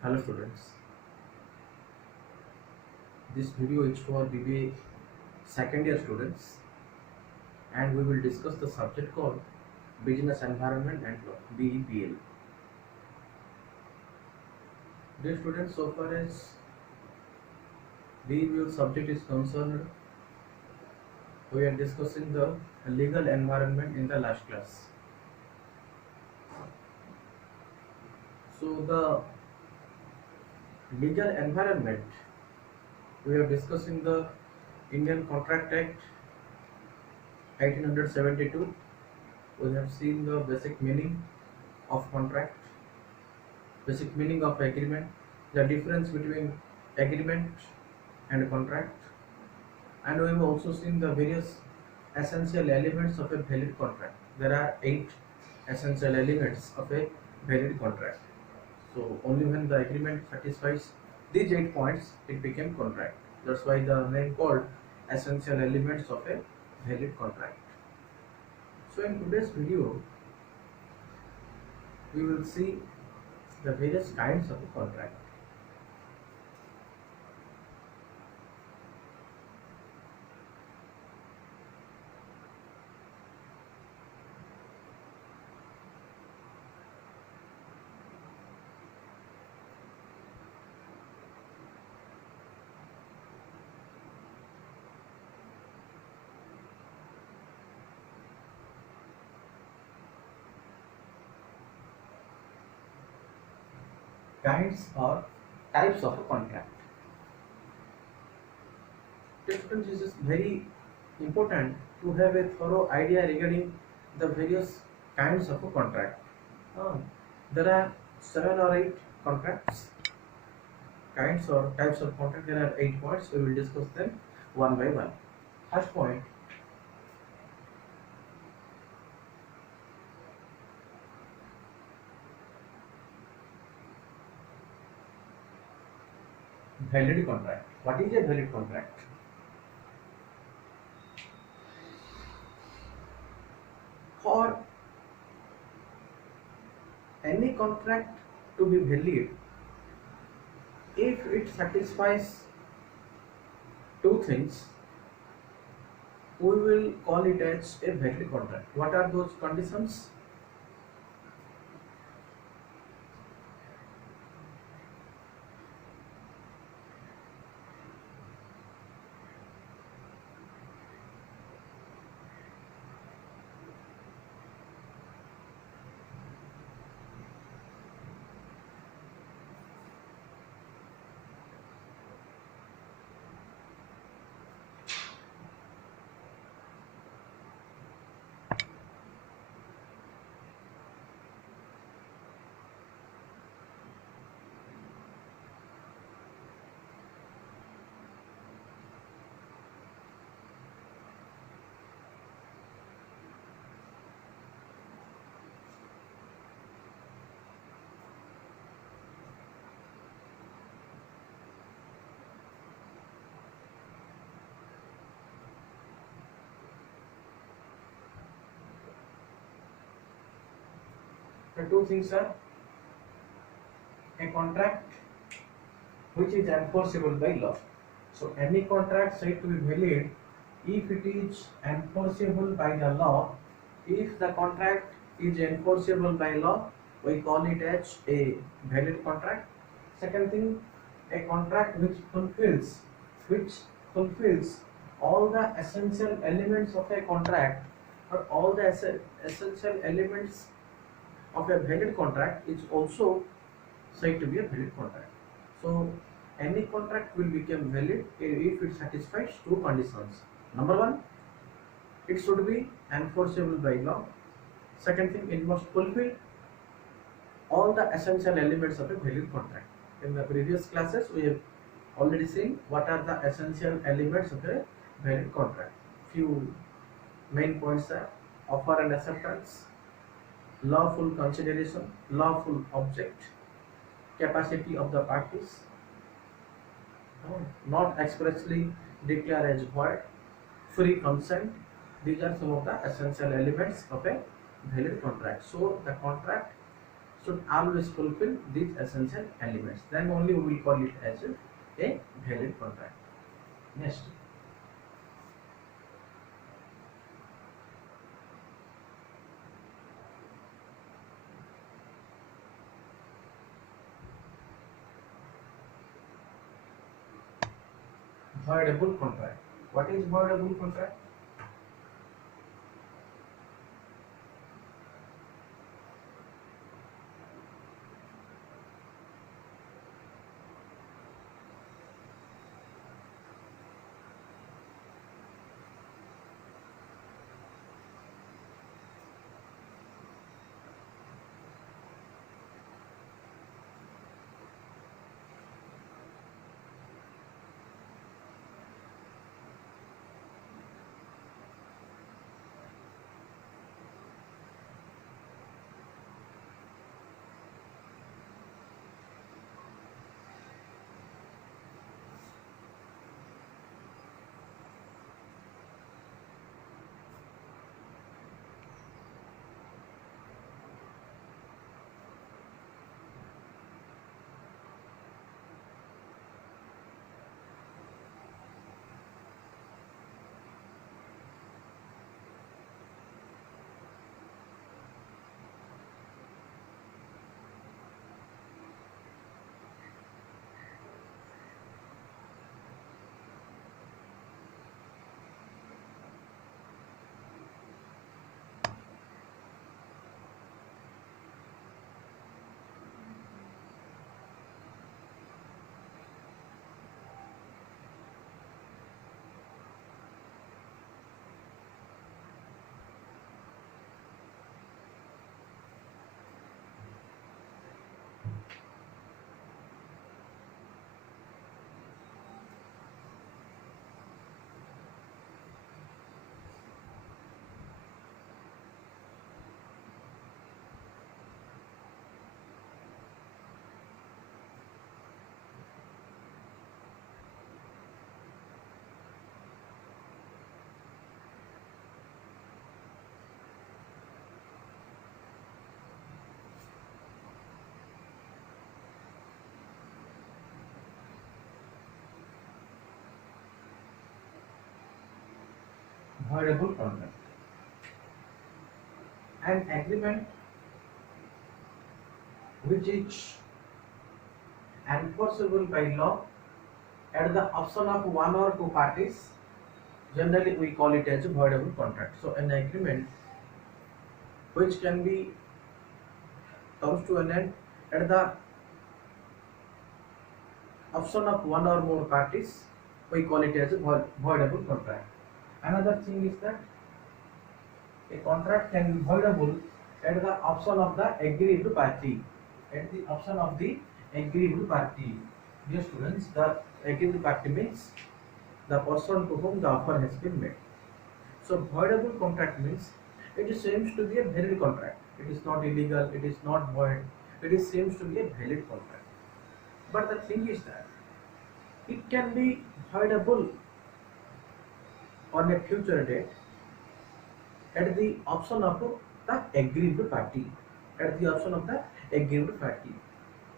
Hello students, this video is for BBA second year students and we will discuss the subject called Business Environment and Law BEPL. Dear students, so far as BEPL subject is concerned, we are discussing the legal environment in the last class. So the legal environment, we are discussing the Indian Contract Act 1872. We have seen the basic meaning of contract, basic meaning of agreement, the difference between agreement and contract, and we have also seen the various essential elements of a valid contract. There are 8 essential elements of a valid contract. So only when the agreement satisfies these 8 points, it became contract. That's why the name called essential elements of a valid contract. So in today's video, we will see the various kinds of a contract. Kinds or types of a contract. Students, it is very important to have a thorough idea regarding the various kinds of a contract. Uh, there are 7 or 8 contracts, kinds or types of contract. There are 8 points. We will discuss them one by one. First point: valid contract. What is a valid contract? For any contract to be valid, if it satisfies two things, we will call it as a valid contract. What are those conditions? The two things are a contract which is enforceable by law. So any contract said to be valid if it is enforceable by the law. If the contract is enforceable by law, we call it as a valid contract. Second thing, a contract which fulfills all the essential elements of a contract, or all the essential elements of a valid contract, is also said to be a valid contract. So any contract will become valid if it satisfies two conditions. Number one, it should be enforceable by law. Second thing, it must fulfill all the essential elements of a valid contract. In the previous classes, we have already seen what are the essential elements of a valid contract. Few main points are: offer and acceptance, lawful consideration, lawful object, capacity of the parties, not expressly declare as void, free consent. These are some of the essential elements of a valid contract. So the contract should always fulfill these essential elements. Then only we will call it as a valid contract. Next, voidable contract. What is voidable contract? Voidable contract. An agreement which is enforceable by law at the option of one or two parties, generally we call it as a voidable contract. So an agreement which can be comes to an end at the option of one or more parties, we call it as a voidable contract. Another thing is that a contract can be voidable at the option of the aggrieved party. At the option of the aggrieved party. Dear students, the aggrieved party means the person to whom the offer has been made. So voidable contract means it seems to be a valid contract. It is not illegal, it is not void, it seems to be a valid contract. But the thing is that it can be voidable on a future date at the option of the aggrieved party. At the option of the aggrieved party.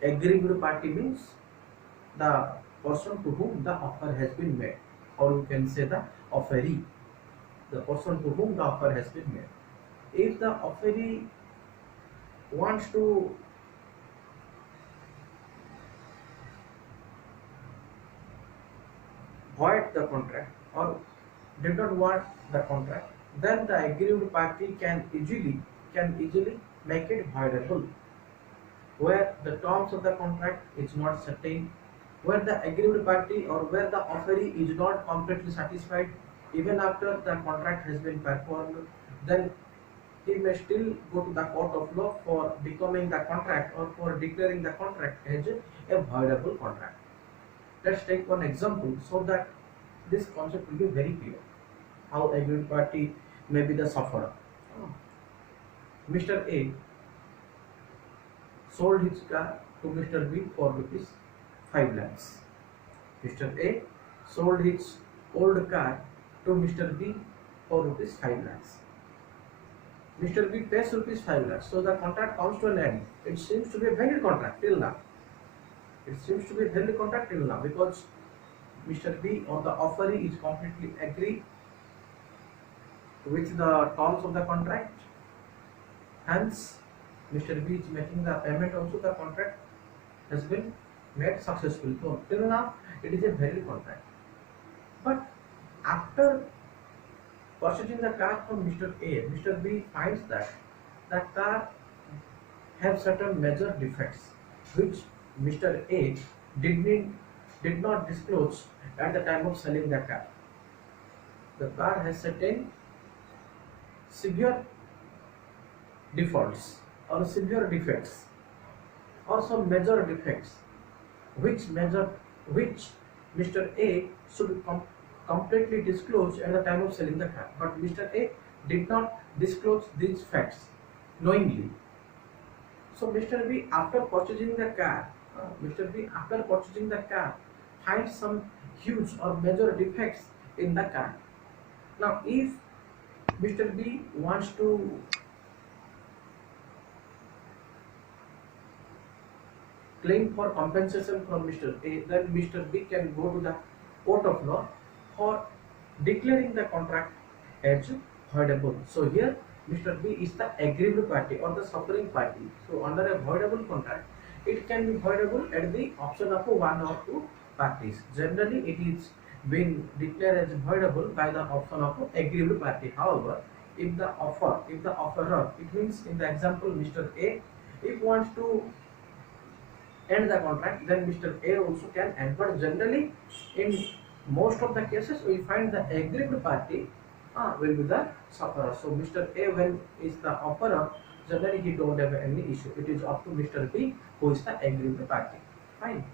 Aggrieved party means the person to whom the offer has been made, or you can say the offeree, the person to whom the offer has been made. If the offeree wants to void the contract or did not want the contract, then the aggrieved party can easily make it voidable, where the terms of the contract is not certain, where the aggrieved party or where the offeree is not completely satisfied even after the contract has been performed, then he may still go to the court of law for becoming the contract or for declaring the contract as a voidable contract. Let's take one example so that this concept will be very clear. How aggrieved party may be the sufferer. Mr. A sold his car to Mr. B for rupees 5 lakhs. Mr. A sold his old car to Mr. B for rupees 5 lakhs. Mr. B pays rupees 5 lakhs. So the contract comes to an end. It seems to be a valid contract till now. It seems to be a valid contract till now because Mr. B or the offeree is completely agree with the terms of the contract. Hence, Mr. B is making the payment also. The contract has been made successful. So till now, it is a valid contract. But after purchasing the car from Mr. A, Mr. B finds that the car have certain major defects which Mr. A did not disclose at the time of selling the car. The car has certain severe defaults or severe defects or some major defects which Mr. A should completely disclose at the time of selling the car. But Mr. A did not disclose these facts knowingly. So Mr. B after purchasing the car finds some huge or major defects in the car. Now, if Mr. B wants to claim for compensation from Mr. A, then Mr. B can go to the court of law for declaring the contract as voidable. So here Mr. B is the aggrieved party or the suffering party. So under a voidable contract, it can be voidable at the option of one or two parties. Generally, it is being declared as voidable by the option of aggrieved party. However, if the offerer, it means in the example Mr. A, if wants to end the contract, then Mr. A also can end. But generally, in most of the cases, we find the aggrieved party will be the sufferer. So Mr. A, when is the offerer, generally he don't have any issue. It is up to Mr. B who is the aggrieved party. Fine.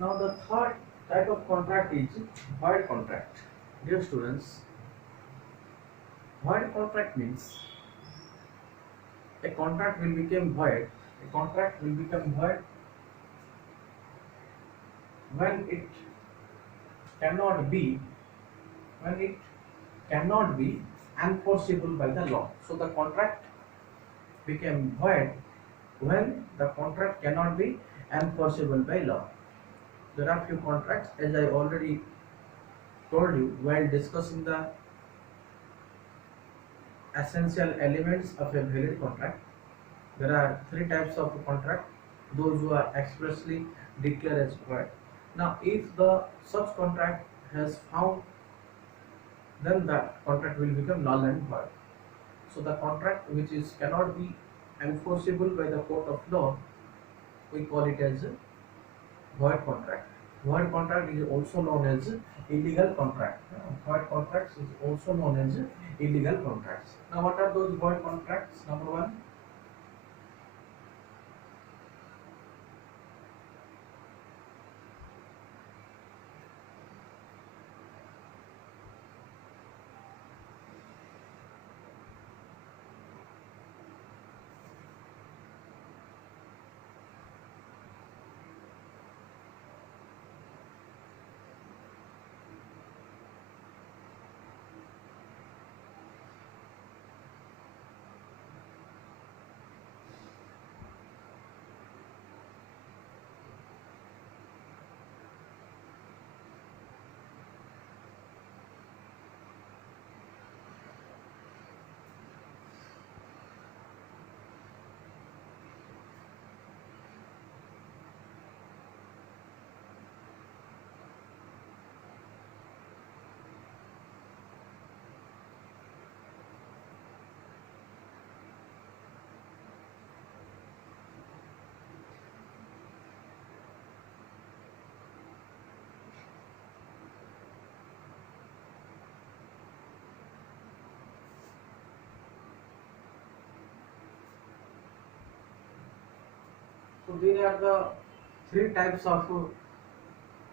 Now the third type of contract is void contract. Dear students, void contract means a contract will become void. A contract will become void when it cannot be when it cannot be enforceable by the law. So the contract became void when the contract cannot be enforceable by law. There are few contracts, as I already told you while discussing the essential elements of a valid contract. There are three types of contract: those who are expressly declared as void, Now, if the such contract has found, then that contract will become null and void. So the contract which is cannot be enforceable by the court of law, we call it as a void contract. Void contract is also known as illegal contract. Void contracts is also known as illegal contracts. Now, what are those void contracts? Number one, so there are the three types of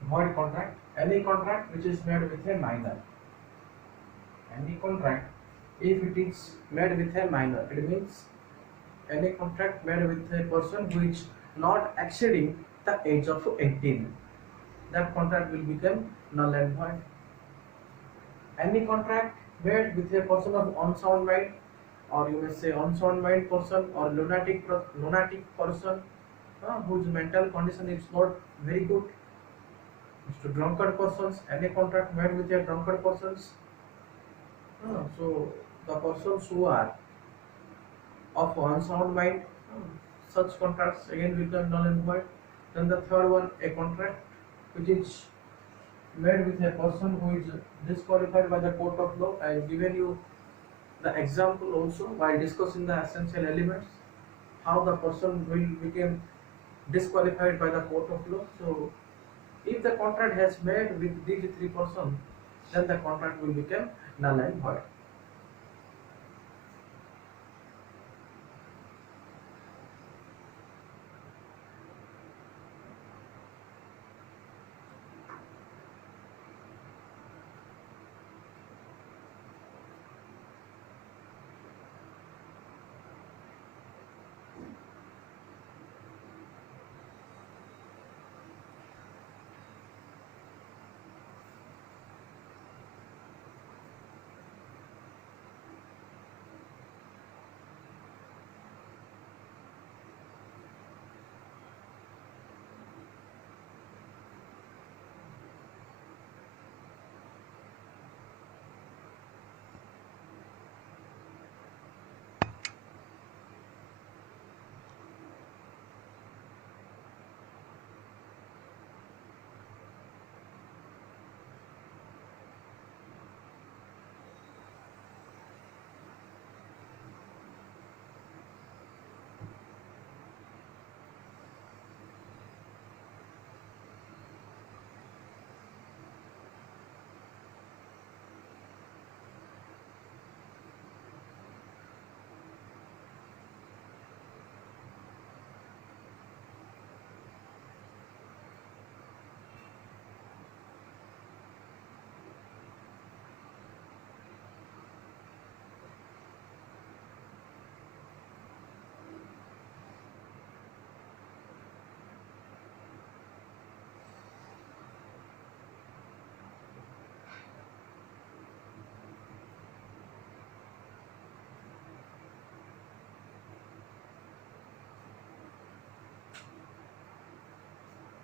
void contract. Any contract which is made with a minor. Any contract, if it is made with a minor, it means any contract made with a person who is not exceeding the age of 18, that contract will become null and void. Any contract made with a person of unsound mind, or you may say unsound mind person, or lunatic person, whose mental condition is not very good, to drunkard persons. Any contract made with a drunkard persons, so the persons who are of unsound mind, such contracts again become null and void. Then the third one, a contract which is made with a person who is disqualified by the court of law. I have given you the example also while discussing the essential elements, how the person will become disqualified by the court of law. So if the contract has made with these three persons, then the contract will become null and void.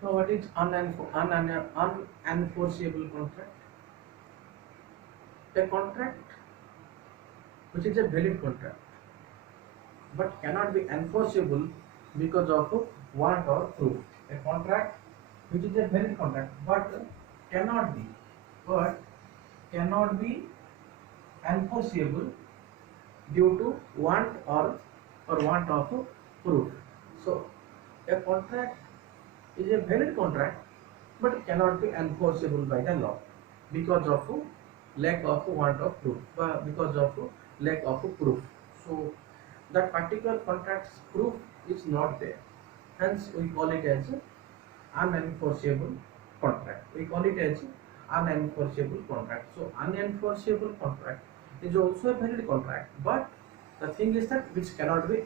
Now, what is unenforceable contract? A contract which is a valid contract but cannot be enforceable because of want or proof. A contract which is a valid contract, cannot be, but cannot be enforceable due to want of proof. So a contract is a valid contract, but it cannot be enforceable by the law because of lack of want of proof, because of lack of proof. So that particular contract's proof is not there. Hence, we call it as unenforceable contract. We call it as unenforceable contract. So unenforceable contract is also a valid contract, but the thing is that which cannot be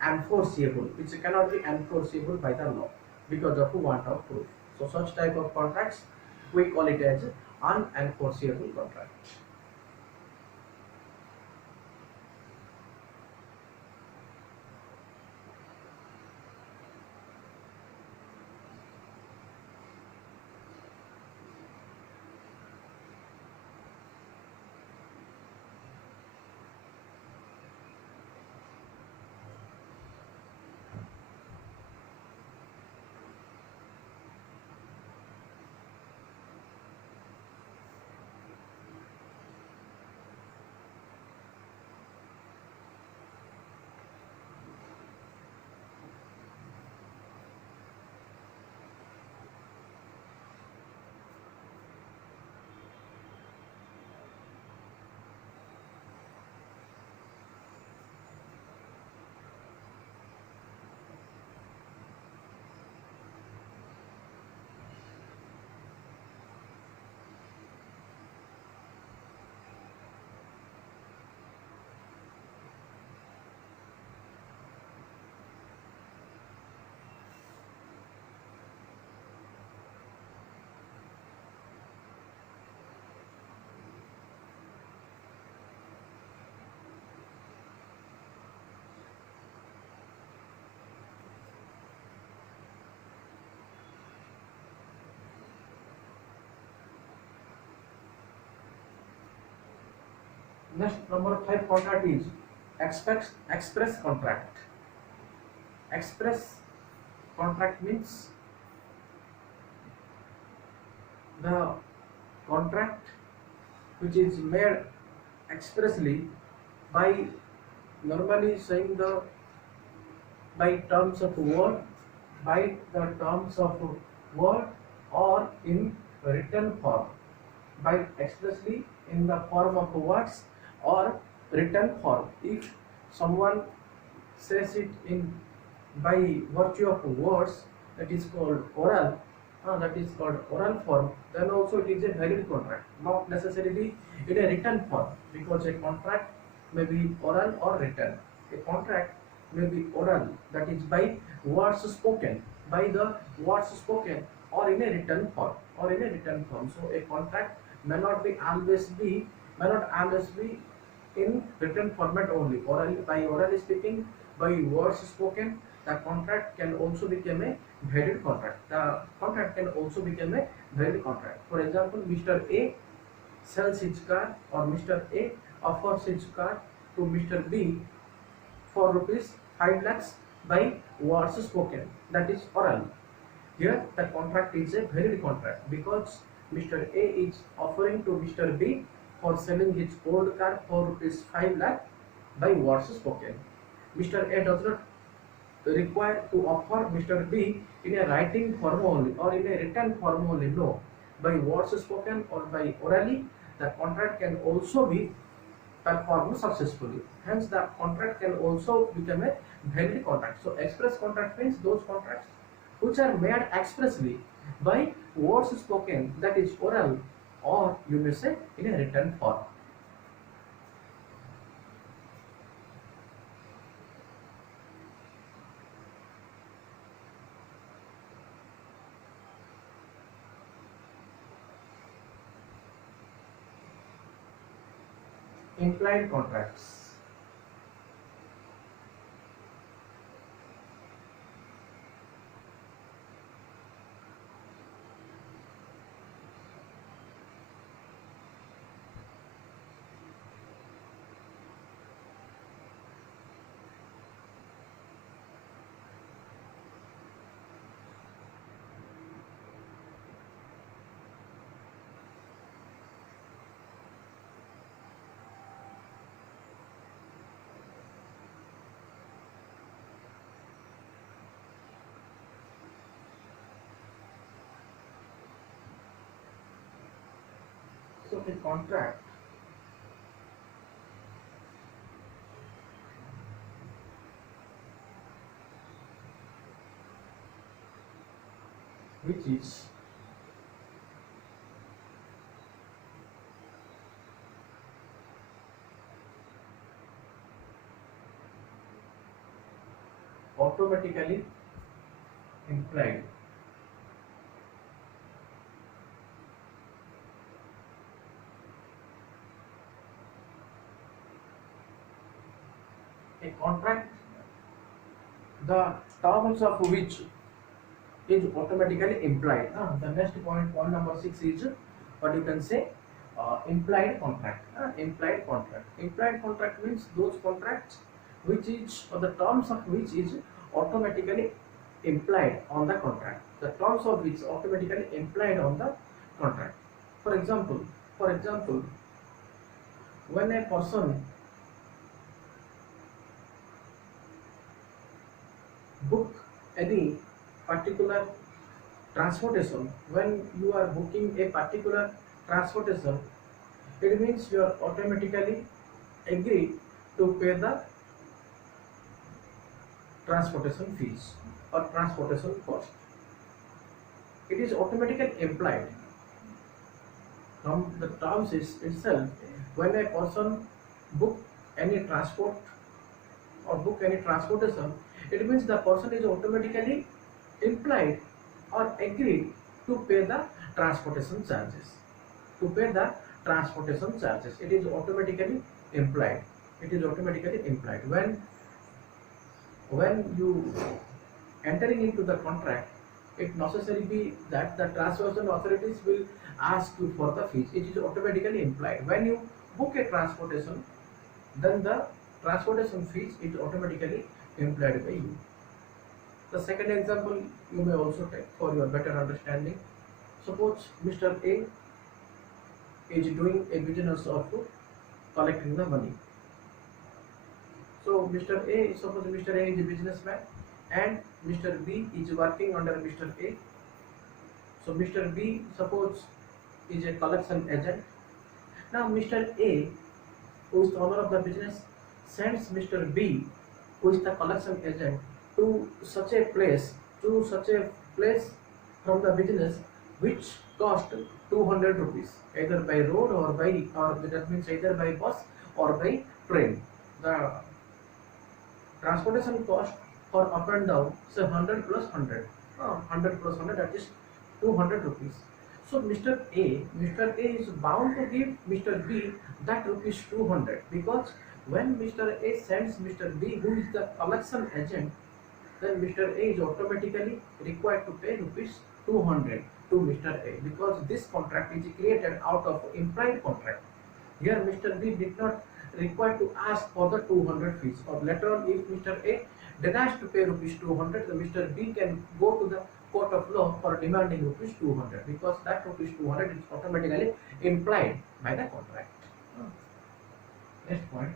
enforceable, which cannot be enforceable by the law because of want of proof. So such type of contracts we call it as unenforceable contract. Next, number 5 contract is express contract. Express contract means the contract which is made expressly by, normally saying the, by terms of word, by the terms of word or in written form, by expressly in the form of words or written form. If someone says it in by virtue of words, that is called oral, that is called oral form, then also it is a valid contract, not necessarily in a written form, because a contract may be oral or written. A contract may be oral, that is by words spoken, by the words spoken, or in a written form, So a contract may not always be in written format only. By orally speaking, by words spoken, the contract can also become a valid contract. The contract can also become a valid contract. For example, Mr. A sells his car, or Mr. A offers his car to Mr. B for rupees 5 lakhs by words spoken, that is oral. Here the contract is a valid contract because Mr. A is offering to Mr. B for selling his old car for rupees 5 lakh by words spoken. Mr. A does not require to offer Mr. B in a writing form only or in a written form only. No, by words spoken or by orally, the contract can also be performed successfully. Hence, the contract can also become a valid contract. So, express contract means those contracts which are made expressly by words spoken, that is oral, or you may say in a written form. Implied contracts. So a contract which is automatically implied a contract the terms of which is automatically implied. The next point, point number 6 is what you can say implied contract. Implied contract. Implied contract means those contracts which is or the terms of which is automatically implied on the contract. The terms of which automatically implied on the contract. For example, when a person book any particular transportation, when you are booking a particular transportation, it means you are automatically agree to pay the transportation fees or transportation cost. It is automatically implied from the terms itself. When a person book any transport or book any transportation, it means the person is automatically implied or agreed to pay the transportation charges. To pay the transportation charges, it is automatically implied. It is automatically implied. When you entering into the contract, it necessary be that the transportation authorities will ask you for the fees. It is automatically implied. When you book a transportation, then the transportation fees is automatically implied by you. The second example you may also take for your better understanding. Suppose Mr. A is doing a business of collecting the money. So suppose Mr. A is a businessman and Mr. B is working under Mr. A. So Mr. B suppose is a collection agent. Now Mr. A, who is the owner of the business, sends Mr. B, who is the collection agent, to such a place from the business which cost 200 rupees, either by road or that means either by bus or by train. The transportation cost for up and down, say 100 plus 100, 100 plus 100, that is 200 rupees. So Mr. A is bound to give Mr. B that rupees 200, because when Mr. A sends Mr. B, who is the collection agent, then Mr. A is automatically required to pay rupees 200 to Mr. A, because this contract is created out of implied contract. Here Mr. B did not required to ask for the 200 fees, or later on if Mr. A denies to pay rupees 200, then Mr. B can go to the court of law for demanding rupees 200, because that rupees 200 is automatically implied by the contract. Next point.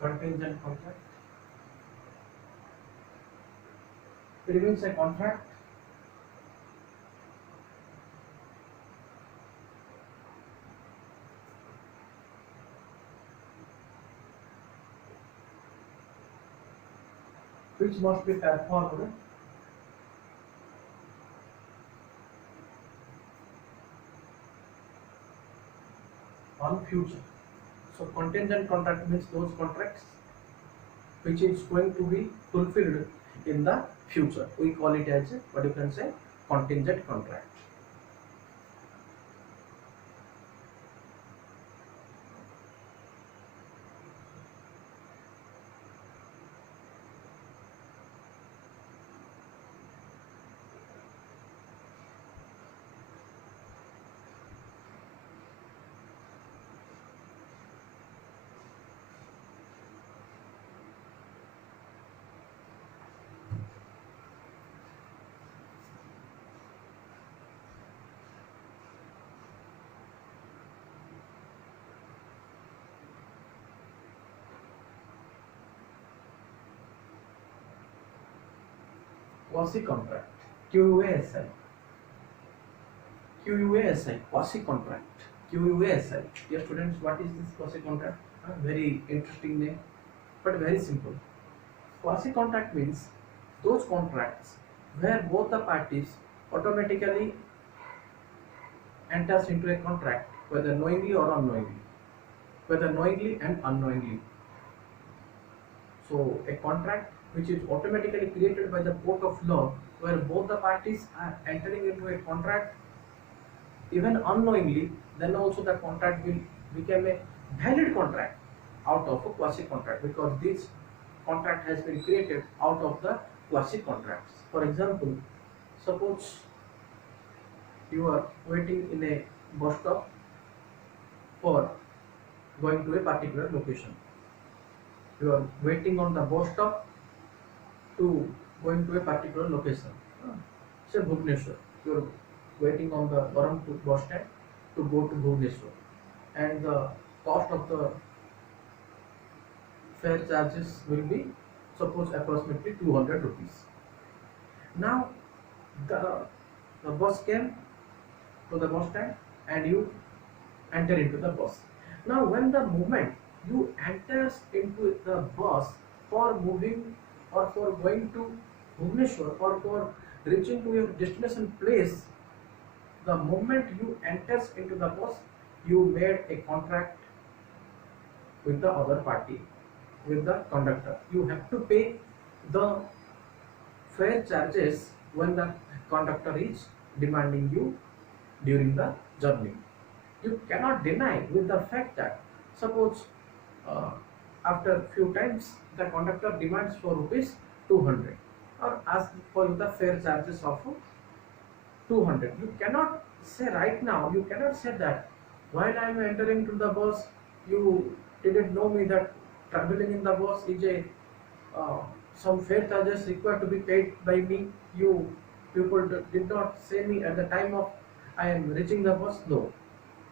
Contingent contract. It means a contract which must be performed on future. So contingent contract means those contracts which is going to be fulfilled in the future. We call it as what you can say contingent contract. quasi contract, QUASI. QUASI, quasi contract, QUASI. Dear students, what is this quasi contract? A very interesting name, but very simple. Quasi contract means those contracts where both the parties automatically enters into a contract, whether knowingly or unknowingly, whether knowingly and unknowingly. So a contract which is automatically created by the court of law, where both the parties are entering into a contract even unknowingly, then also the contract will become a valid contract out of a quasi contract, because this contract has been created out of the quasi contracts. For example, suppose you are waiting in a bus stop for going to a particular location. You are waiting on the bus stop to going to a particular location. Say Bhubaneswar. You are waiting on the Barampur bus stand to go to Bhubaneswar, and the cost of the fare charges will be, suppose, approximately 200 rupees. Now the, the bus came to the bus stand and you enter into the bus. Now when the moment you enters into the bus for moving or for going to Bhubaneswar or for reaching to your destination place, the moment you enters into the bus, you made a contract with the other party, with the conductor. You have to pay the fare charges when the conductor is demanding you during the journey. You cannot deny with the fact that, suppose, uh, after few times the conductor demands for rupees 200 or asks for the fare charges of 200. You cannot say right now, you cannot say that while I am entering to the bus, you didn't know me that traveling in the bus is a some fare charges required to be paid by me. You people did not say me at the time of I am reaching the bus. No,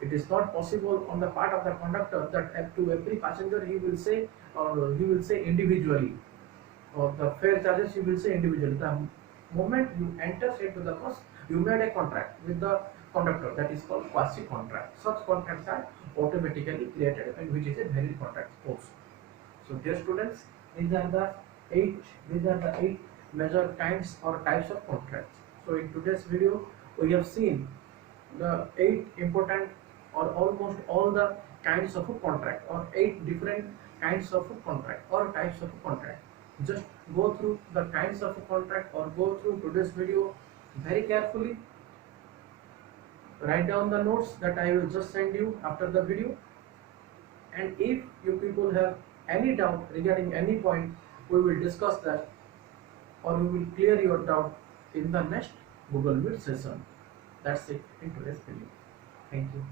it is not possible on the part of the conductor that to every passenger he will say, or he will say individually, or the fare charges he will say individually. The moment you enter into the bus, you made a contract with the conductor, that is called quasi contract. Such contracts are automatically created, and which is a valid contract also. So dear students, these are the eight major kinds or types of contracts. So in today's video, we have seen the 8 important or almost all the kinds of a contract, or 8 different kinds of a contract or types of a contract. Just go through the kinds of a contract or go through today's video very carefully. Write down the notes that I will just send you after the video, and if you people have any doubt regarding any point, we will discuss that, or we will clear your doubt in the next Google Meet session. That's it in today's video. Thank you.